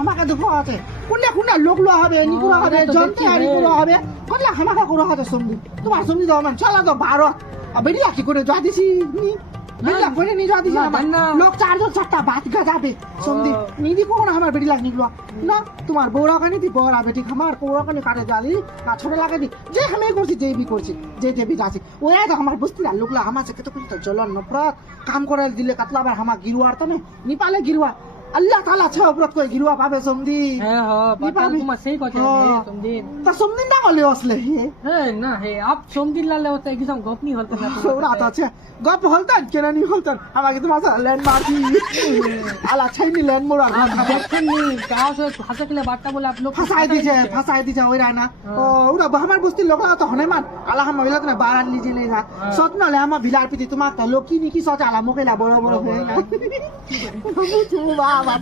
আমাকে দুঃখ আছে কোনটা কোনটা লোক লো হবে নিকুলো হবে জনতে নিকুলো হবে কোনটা আমাকে কোনো হাতে সন্ধি তোমার সন্ধি দাও মান চলা তো ভারত বেরি লাকি করে যা দিছি নি বেরি লাকি করে নি যা দিছি লোক চারজন চারটা বাত গা যাবে সন্ধি নিদি কোন আমার বেরি লাগ নিকুলো না তোমার বউরা কানি দি বড়া বেটি আমার বউরা কানি কাটে জালি না ছোট লাগে দি যে আমি করছি যে বি করছি যে বি যাচ্ছে ওরা তো আমার বস্তি লোকলা আমার से কত কিছু জ্বলন নফরত কাম করে দিলে কাতলা বার আমার গিরুয়ার তো নি পালে গিরুয়া আল্লাহ তাআলা ছে অপরাধ কই গিরুয়া পাবে সমদি হ্যাঁ পাতাল তোমার সেই কথা হে সমদিন তা সমদিন না বলে আসলে হে না হে আপ সমদিন লালে হতে একদম গপনি হলতে না ওরা তো আছে গপ হলতান কেন নি হলতান আমাকে তোমার ল্যান্ড মারছি আলা ছাইনি ল্যান্ড মোরা দেখছেন নি গাও সে হাসা খেলে বার্তা বলে আপনি ফাসাই দিছে ওরা না ও ওরা আমার বস্তির লোক তো হনে মান আলা হাম মহিলা তো বারান লিজে লে না সত না লে আমার বিলার পিতি তোমার তো লোকি নি কি সচ আলা মুখে লা বড় বড় হয়ে না বাবা